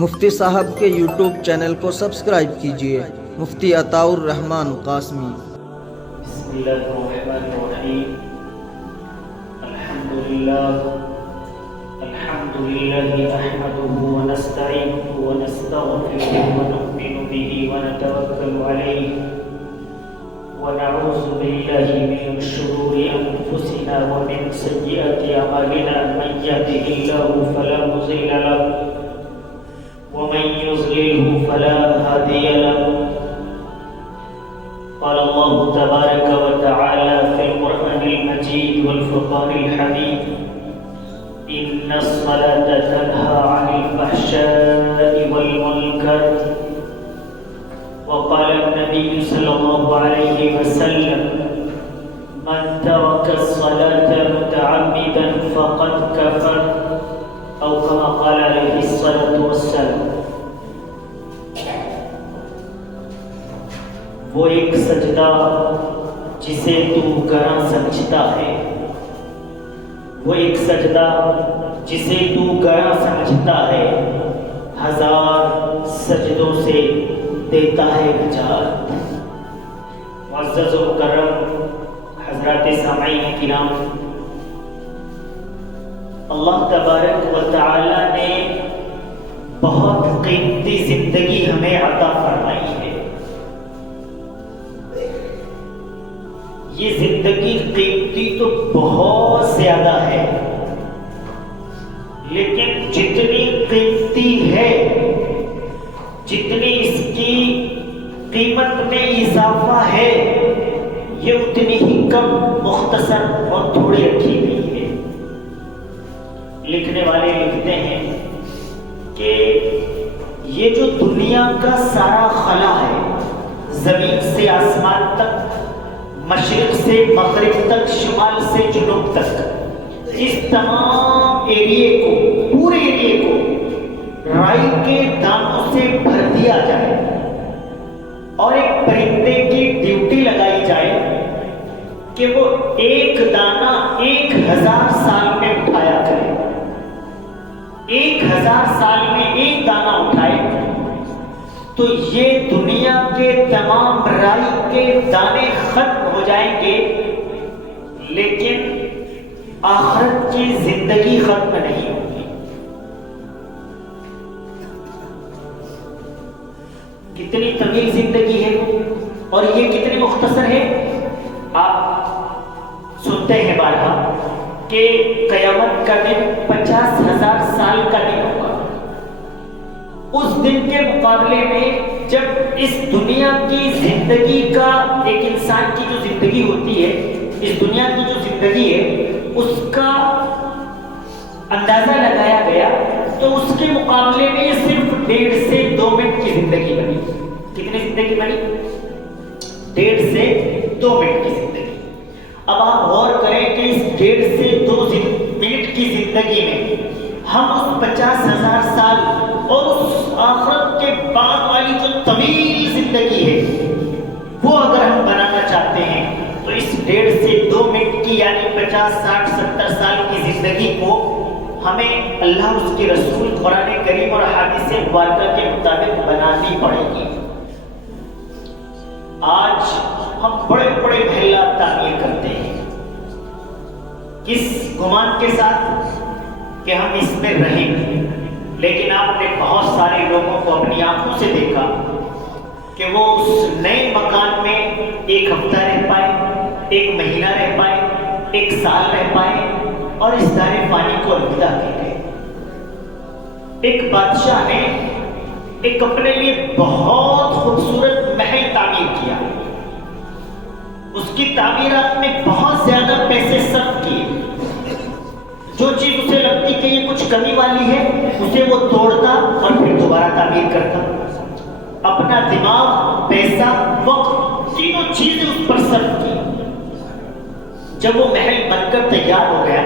مفتی صاحب کے YouTube channel کو سبسکرائب کیجیے، مفتی عطاء الرحمن قاسمی۔ بسم اللہ الرحمن الرحیم۔ الحمد للہ نحمده ونستعینه ونستغفره ونؤمن به ونتوکل علیہ ونعوذ باللہ من شرور انفسنا ومن سیئات اعمالنا، من یهده اللہ فلا مضل له ومن يضلله فلا هادي له۔ قال الله تبارك وتعالى في القرآن المجيد والفرقان الحميد: إن الصلاة تنهى عن الفحشاء والمنكر۔ وقال النبي صلى الله عليه وسلم: من ترك الصلاة متعمدا فقد كفر، أو كما قال عليه الصلاة والسلام۔ وہ ایک سجدہ جسے تو گراں سمجھتا ہے، وہ ایک سجدہ جسے تو گراں سمجھتا ہے، ہزار سجدوں سے دیتا ہے نجات۔ معزز و مکرم حضرات سامعین کرام، اللہ تبارک و تعالی نے بہت قیمتی زندگی ہمیں عطا فرمائی ہے۔ یہ زندگی قیمتی تو بہت زیادہ ہے، لیکن جتنی قیمتی ہے، جتنی اس کی قیمت میں اضافہ ہے، یہ اتنی ہی کم، مختصر اور تھوڑی رکھی گئی ہے۔ لکھنے والے لکھتے ہیں کہ یہ جو دنیا کا سارا خلا ہے، زمین سے آسمان تک، مشرق سے مغرب تک، شمال سے جنوب تک، اس تمام ایریے کو، پورے ایریے کو رائی کے دانوں سے بھر دیا جائے اور ایک پرندے کی ڈیوٹی لگائی جائے کہ وہ ایک دانہ 1000 سال میں اٹھایا کرے، 1000 سال میں ایک دانہ اٹھائے، تو یہ دنیا کے تمام رائی کے دانے ختم ہو جائیں گے، لیکن آخرت کی زندگی ختم نہیں ہوگی۔ کتنی طویل زندگی ہے اور یہ کتنی مختصر ہے۔ آپ سنتے ہیں بارہا کہ قیامت کا دن 50,000 سال کا دن ہوگا۔ اس دن کے مقابلے میں جب اس دنیا کی زندگی کا، ایک انسان کی جو زندگی ہوتی ہے، اس دنیا کی جو زندگی ہے، اس کا اندازہ لگایا گیا تو اس کے مقابلے میں یہ صرف 1.5 سے 2 منٹ کی زندگی بنی۔ کتنی زندگی بنی؟ 1.5 سے 2 منٹ کی زندگی۔ اب آپ غور کریں کہ اس 1.5 سے 2 منٹ کی زندگی میں ہم اس 50,000 سال اور اس آخرت کے بعد والی جو طویل زندگی ہے، وہ اگر ہم بنانا چاہتے ہیں تو اس 1.5 سے 2 منٹ کی، یعنی 50، 60، 70 سال کی زندگی کو ہمیں اللہ، اس کے رسول، قرآن کریم اور حدیث مبارکہ کے مطابق بنانی پڑے گی۔ آج ہم بڑے بڑے محلات تعمیر کرتے ہیں، کس گمان کے ساتھ کہ ہم اس میں رہیں گے، لیکن آپ نے بہت سارے لوگوں کو اپنی آنکھوں سے دیکھا کہ وہ اس نئے مکان میں 1 ہفتہ رہ پائے، 1 مہینہ رہ پائے، 1 سال رہ پائے اور اس دار فانی کو الوداع کہہ گئے۔ ایک بادشاہ نے ایک اپنے لیے بہت خوبصورت محل تعمیر کیا، اس کی تعمیرات میں بہت زیادہ پیسے صرف کیے، جو چیز اسے لگتی کہ یہ کچھ کمی والی ہے اسے وہ توڑتا اور پھر دوبارہ تعمیر کرتا، اپنا دماغ، پیسہ، وقت، تینوں چیزیں اس پر صرف کی۔ جب وہ محل بن کر تیار ہو گیا،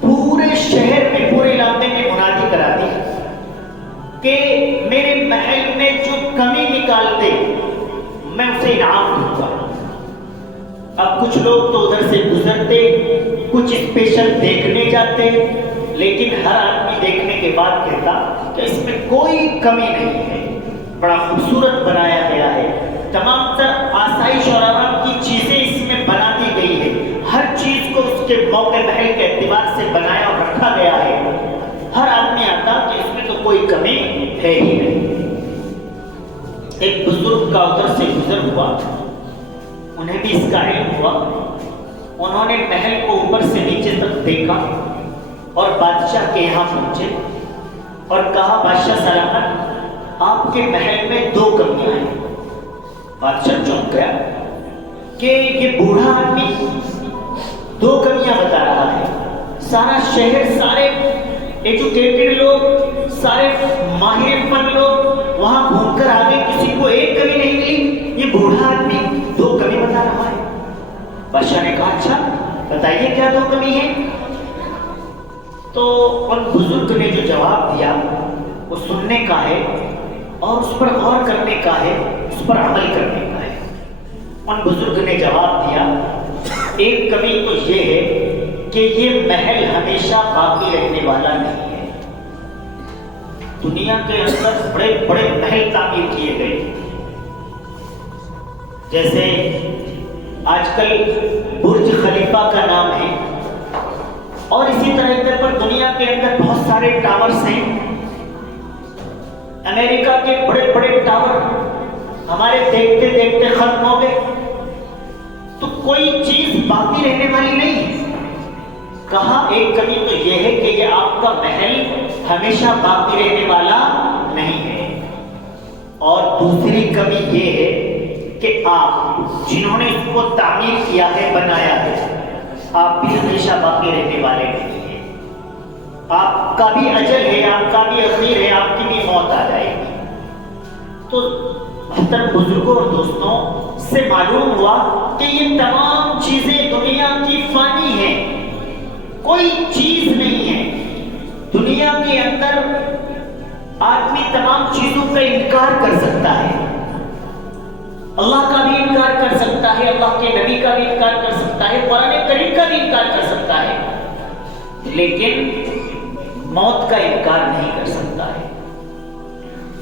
پورے شہر میں، پورے علاقے میں منادی کرا دی کہ میرے محل میں جو کمی نکالتے میں اسے انعام دوں گا۔ اب کچھ لوگ تو ادھر سے گزرتے، کچھ اسپیشل دیکھنے جاتے، لیکن ہر آدمی دیکھنے کے بعد کہتا کہ اس میں کوئی کمی نہیں ہے، بڑا خوبصورت بنایا گیا ہے، تمام تر آسائش اور آرام کی چیزیں اس میں بنا دی گئی ہے، ہر چیز کو اس کے موقع محل کے اعتبار سے بنایا اور رکھا گیا ہے۔ ہر آدمی آتا کہ اس میں تو کوئی کمی ہے ہی نہیں۔ ایک بزرگ کا ادھر سے گزر ہوا، انہیں بھی اس کا علم ہوا، انہوں نے محل کو اوپر سے نیچے تک دیکھا اور بادشاہ کے یہاں پہنچے اور کہا بادشاہ سلامت، آپ کے محل میں 2 کمیاں ہیں۔ بادشاہ چونک گیا کہ یہ بوڑھا آدمی 2 کمیاں بتا رہا ہے، سارا شہر، سارے ایجوکیٹڈ لوگ، سارے ماہر فن لوگ وہاں گھوم کر آگے، کسی کو ایک کمی نہیں ملی، یہ بوڑھا آدمی 2 کمی بتا رہا ہے۔ بادشاہ نے کہا اچھا بتائیے کیا 2 کمی ہے؟ تو ان بزرگ نے جو جواب دیا وہ سننے کا ہے اور اس پر غور کرنے کا ہے، اس پر عمل کرنے کا ہے۔ ان بزرگ نے جواب دیا ایک کمی تو یہ ہے کہ یہ محل ہمیشہ باقی رہنے والا نہیں ہے۔ دنیا کے اندر بڑے بڑے محل تعمیر کیے گئے، جیسے آج کل برج خلیفہ کا نام ہے، اور اسی طرح پر دنیا کے اندر بہت سارے ٹاورز ہیں۔ امریکہ کے بڑے بڑے ٹاور ہمارے دیکھتے دیکھتے ختم ہو گئے، تو کوئی چیز باقی رہنے والی نہیں ہے۔ کہا ایک کمی تو یہ ہے کہ یہ آپ کا محل ہمیشہ باقی رہنے والا نہیں ہے، اور دوسری کمی یہ ہے کہ آپ جنہوں نے اس کو تعمیر کیا ہے، بنایا ہے، آپ بھی ہمیشہ باقی رہنے والے نہیں ہیں۔ آپ کا بھی اجل ہے، آپ کا بھی اخیر ہے، آپ کی بھی موت آ جائے گی۔ تو محترم بزرگوں اور دوستوں سے معلوم ہوا کہ یہ تمام چیزیں دنیا کی فانی ہیں، کوئی چیز نہیں ہے دنیا کے اندر۔ آدمی تمام چیزوں کا انکار کر سکتا ہے، اللہ کا بھی انکار کر سکتا ہے، اللہ کے نبی کا بھی انکار کر سکتا ہے، قرآن کریم کا بھی انکار کر سکتا ہے، لیکن موت کا انکار نہیں کر سکتا ہے۔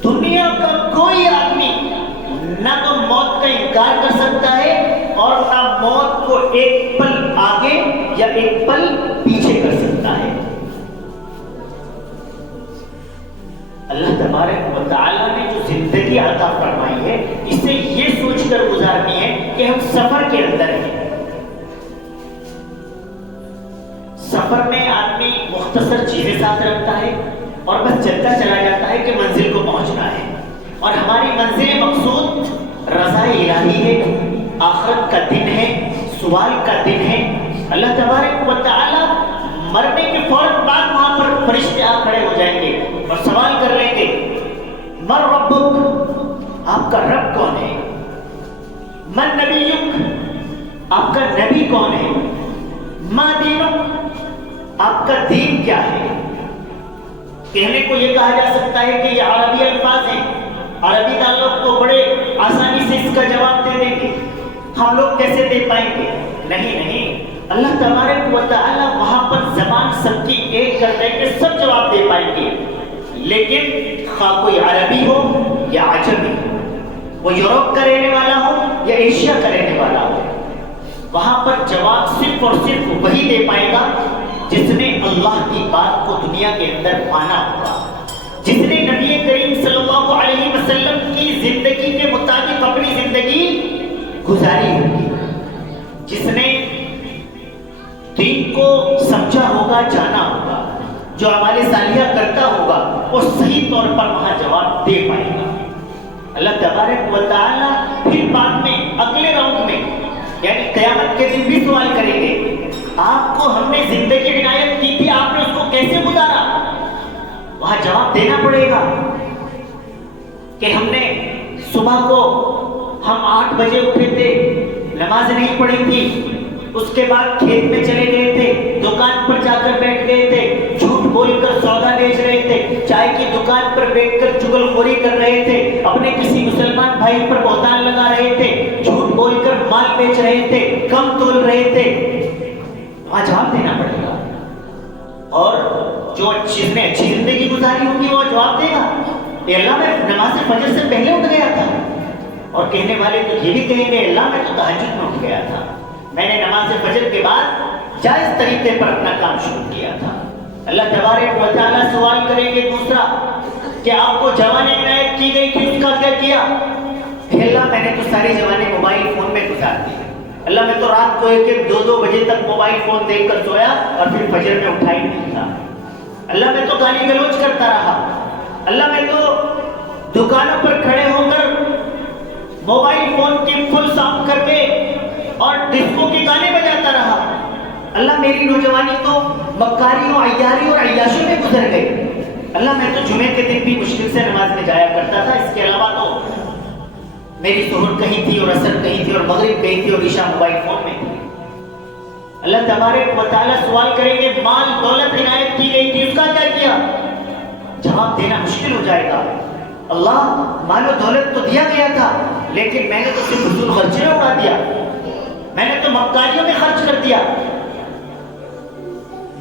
دنیا کا کوئی آدمی نہ تو موت کا انکار کر سکتا ہے اور نہ موت کو ایک پل آگے یا ایک پل پیچھے کر سکتا ہے۔ اللہ تبارک و تعالیٰ نے جو زندگی عطا فرمائی ہے، اسے یہ سوچ کر گزارنی ہے کہ ہم سفر کے اندر ہیں۔ سفر میں آدمی مختصر چیزیں ساتھ رکھتا ہے اور بس چلتا چلا جاتا ہے کہ منزل کو پہنچنا ہے، اور ہماری منزل مقصود رضا الہی ہے، آخرت کا دن ہے، سوال کا دن ہے۔ اللہ تبارک و تعالیٰ مرنے کے فوراً بعد وہاں پر فرشتے آ کھڑے ہو جائیں گے اور سوال کر لیں گے من ربک، آپ کا رب کون ہے؟ من نبیک، آپ کا نبی کون ہے؟ ما دینک، آپ کا دین کیا ہے؟ کہنے کو یہ کہا جا سکتا ہے کہ یہ عربی الفاظ ہیں، عربی دان لوگ تو بڑے آسانی سے اس کا جواب دے دیں گے، ہم لوگ کیسے دے پائیں گے؟ نہیں، اللہ تبارک و تعالیٰ وہاں پر زبان سب کی ایک کر دیں گے، سب جواب دے پائیں گے، لیکن خواہ کوئی عربی ہو یا عجمی، وہ یورپ کا رہنے والا ہو یا ایشیا کا رہنے والا ہو، وہاں پر جواب صرف اور صرف وہی دے پائے گا جس نے اللہ کی بات کو دنیا کے اندر مانا ہوگا، جس نے نبی کریم صلی اللہ علیہ وسلم کی زندگی کے مطابق اپنی زندگی گزاری ہوگی، جس نے دین کو سمجھا ہوگا، جانا ہوگا، جو اعمال صالحہ کرتا ہوگا وہ صحیح طور پر وہاں جواب دے پائے گا۔ اللہ تبارک و تعالیٰ پھر بعد میں اگلے راؤنڈ میں یعنی قیامت کے دن بھی سوال کریں گے، آپ کو ہم نے زندگی عنایت کی تھی، آپ نے اس کو کیسے گزارا؟ وہاں جواب دینا پڑے گا کہ ہم نے صبح کو ہم 8 بجے اٹھے تھے، نماز نہیں پڑھی تھی، اس کے بعد کھیت میں چلے گئے تھے، دکان پر جا کر بیٹھ گئے تھے، جھوٹ بول کر سودا بیچ رہے تھے، چائے کی دکان پر بیٹھ کر چغل خوری کر رہے تھے، اپنے کسی مسلمان بھائی پر بہتان لگا رہے تھے، جھوٹ بول کر مال بیچ رہے تھے، کم تول رہے تھے، وہاں جواب دینا پڑے گا۔ اور جو جس نے اچھی زندگی گزاری ہوگی وہ جواب دے گا، کہ اللہ میں نماز فجر سے پہلے اٹھ گیا تھا، اور کہنے والے تو یہ بھی کہیں گے اللہ میں تو تہجد میں اٹھ گیا تھا، میں نے نماز فجر کے بعد جائز طریقے پر اپنا کام شروع کیا تھا۔ اللہ تبارک و تعالیٰ سوال کریں گے دوسرا کہ آپ کو جوانی عنایت کی گئی تھی، اس کا کیا کیا؟ اللہ میں نے تو ساری جوانی موبائل فون میں گزار دی، اللہ میں تو رات کو 1-2 بجے تک موبائل فون دیکھ کر سویا اور پھر فجر میں اٹھا ہی نہیں تھا، اللہ میں تو گالی گلوچ کرتا رہا، اللہ میں تو دکانوں پر کھڑے ہو کر موبائل فون کی فل ساؤنڈ کر کے اور ڈسکو کے گانے بجاتا رہا، اللہ میری نوجوانی تو مکاریوں، عیاری اور عیاشوں میں گزر گئی، اللہ میں تو جمعے کے دن بھی مشکل سے نماز میں جایا کرتا تھا، اس کے علاوہ تو میری ظہر کہیں تھی اور عصر کہیں تھی اور مغرب کہیں تھی اور عشاء موبائل فون میں تھی۔ اللہ تبارک و تعالیٰ سوال کریں گے مال دولت عنایت کی گئی تھی، اس کا کیا کیا؟ جواب دینا مشکل ہو جائے گا، اللہ مال و دولت تو دیا گیا تھا لیکن میں نے تو صرف فضول خرچے میں اڑا دیا، میں نے تو مکاریوں میں خرچ کر دیا،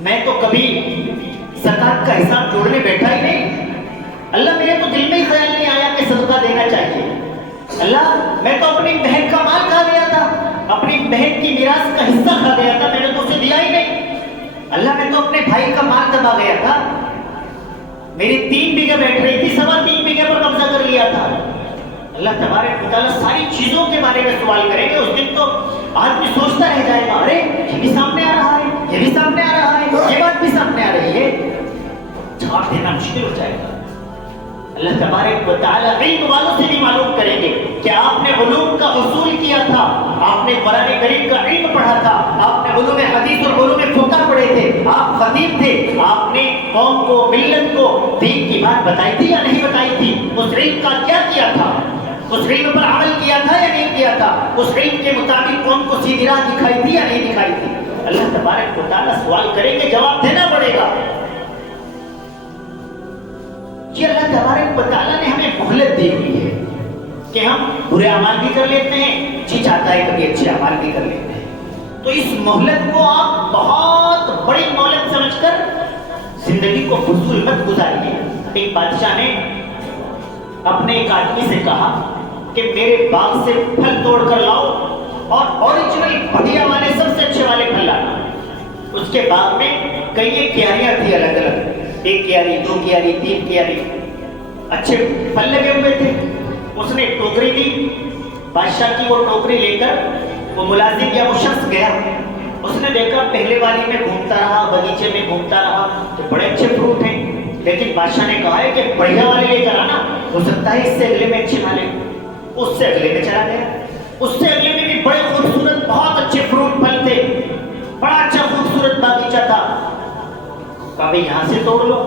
میں تو کبھی زکات کا حساب جوڑنے بیٹھا ہی نہیں، اللہ میرے تو دل میں ہی خیال نہیں آیا کہ صدقہ دینا چاہیے، اللہ میں تو اپنی بہن کا مال کھا گیا تھا، اپنی بہن کی میراث کا حصہ کھا گیا تھا، میں نے تو اسے دیا ہی نہیں، اللہ میں تو اپنے بھائی کا مال دبا گیا تھا، میری 3 بیگھے بیٹھ رہی تھی، 3.25 بیگھے پر قبضہ کر لیا تھا۔ اللہ تبارک و تعالیٰ ساری چیزوں کے بارے میں سوال کریں گے، اس دن تو آدمی سوچتا رہ جائے گا ارے یہ بھی سامنے آ رہا ہے، یہ بھی سامنے آ رہا ہے، یہ بات بھی سامنے آ رہی ہے، جواب دینا مشکل ہو جائے گا۔ اللہ تبارک و تعالیٰ علم والوں سے بھی معلوم کریں گے کہ آپ نے علوم کا حصول کیا تھا، آپ نے قرآن کریم کا علم پڑھا تھا، آپ نے علوم حدیث اور علوم فقہ پڑھے تھے، آپ خطیب تھے، آپ نے قوم کو ملت کو دین کی بات بتائی تھی یا نہیں بتائی تھی، اس علم کا کیا کیا تھا، اس علم پر عمل کیا تھا یا نہیں کیا تھا، اس علم کے مطابق قوم کو سیدھی راہ دکھائی تھی یا نہیں دکھائی تھی۔ اللہ تبارک و تعالیٰ سوال کریں گے، جواب دینا پڑے گا۔ یہ اللہ تبارک و تعالیٰ نے ہمیں مہلت دی ہوئی ہے کہ ہم برے اعمال بھی کر لیتے ہیں، جی چاہتا ہے کبھی اچھے اعمال بھی کر لیتے ہیں، تو اس مہلت کو آپ بہت بڑی مہلت سمجھ کر زندگی کو فضول مت گزاریے۔ ایک بادشاہ نے اپنے ایک آدمی سے کہا کہ میرے باغ سے پھل توڑ کر لاؤ اور اوریجنل بڑھیا والے سب سے اچھے والے پھل لانا۔ اس کے باغ میں کئی کیاریاں تھی الگ الگ، 1 کیاری، 2 کیاری، 3 کیاری، اچھے پھل لگے ہوئے تھے۔ اس نے ٹوکری دی، بادشاہ کی وہ ٹوکری لے کر وہ ملازم یا وہ شخص گیا، اس نے دیکھا پہلے والی میں گھومتا رہا، باغیچے میں گھومتا رہا کہ بڑے اچھے فروٹ ہیں، لیکن بادشاہ نے کہا ہے کہ بڑھیا والے لے کر آنا، ہو سکتا ہے اس سے اگلے میں اچھے والے، اس سے اگلے میں چلا گیا، اس سے اگلے میں بھی بڑے خوبصورت بہت اچھے فروٹ پھل تھے، بڑا اچھا خوبصورت باغیچہ تھا، کہا بھئی یہاں سے توڑ لو۔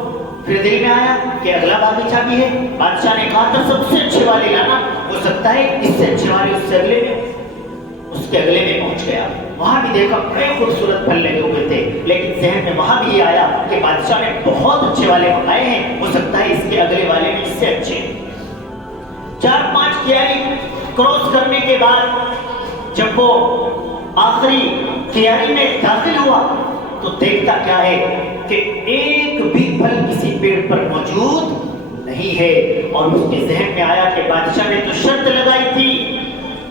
پھر دل میں آیا کہ اگلا باغیچہ بھی ہے، بادشاہ نے کہا تھا سب سے اچھے والے لانا، ہو سکتا ہے اس سے اچھے والے اس سے اگلے میں، اس کے اگلے میں پہنچ گیا، وہاں بھی دیکھا بڑے خوبصورت پھل لگے ہوئے تھے، لیکن ذہن میں وہاں بھی یہ آیا کہ بادشاہ نے بہت اچھے والے منگائے ہیں، ہو سکتا ہے اس کے اگلے والے میں اس سے اچھے۔ 4-5 کیاری کراس کرنے کے بعد جب وہ آخری کیاری میں داخل ہوا تو دیکھتا کیا ہے کہ ایک بھی پھل کسی پیڑ پر موجود نہیں ہے، اور اس کے ذہن میں آیا کہ بادشاہ نے تو شرط لگائی تھی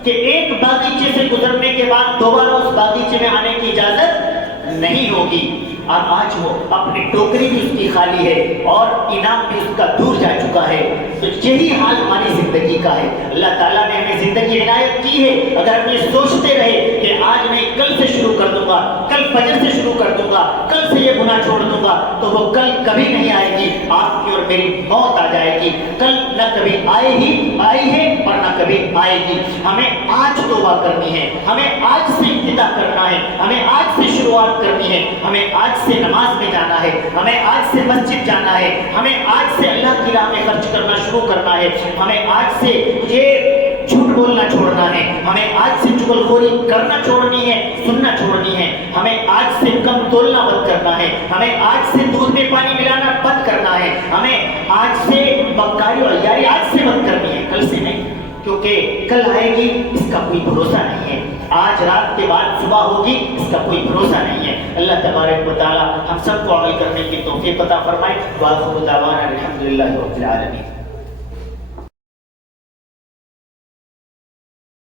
کہ ایک باغیچے سے گزرنے کے بعد دوبارہ اس باغیچے میں آنے کی اجازت نہیں ہوگی۔ اب آج وہ اپنی ٹوکری بھی اس کی خالی ہے اور انعام بھی اس کا دور جا چکا ہے۔ تو یہی حال ہماری زندگی کا ہے۔ اللہ تعالیٰ نے ہمیں زندگی عنایت کی ہے، اگر ہم یہ سوچتے رہے کہ آج میں کل سے شروع کر دوں گا، کل فجر سے شروع کر دوں گا، کل سے یہ گناہ چھوڑ دوں گا، تو وہ کل کبھی نہیں آئے گی، آپ کی اور میری موت آ جائے گی۔ کل نہ کبھی آئی ہے اور نہ کبھی آئے گی۔ ہمیں آج توبہ کرنی ہے، ہمیں آج سے ابتدا کرنا ہے، ہمیں آج سے شروعات کرنی ہے، ہمیں آج سے نماز میں جانا ہے، ہمیں آج سے مسجد جانا ہے، ہمیں آج سے اللہ کی راہ میں خرچ کرنا شروع کرنا ہے، ہمیں آج سے یہ جھوٹ بولنا چھوڑنا ہے، ہمیں آج سے چغل خوری کرنا چھوڑنی ہے، سننا چھوڑنی ہے، ہمیں آج سے کم تولنا بند کرنا ہے، ہمیں آج سے دودھ میں پانی ملانا بند کرنا ہے، ہمیں آج سے مکاری اور عیاری آج سے بند کرنی ہے، کل سے نہیں، کیونکہ کل آئے گی اس کا کوئی بھروسہ نہیں ہے، آج رات کے بعد صبح ہوگی اس کا کوئی بھروسہ نہیں ہے۔ اللہ تبارک و تعالی ہم سب کو عمل کرنے کی توفیق عطا فرمائے۔ وآخر دعوانا الحمدللہ رب العالمین۔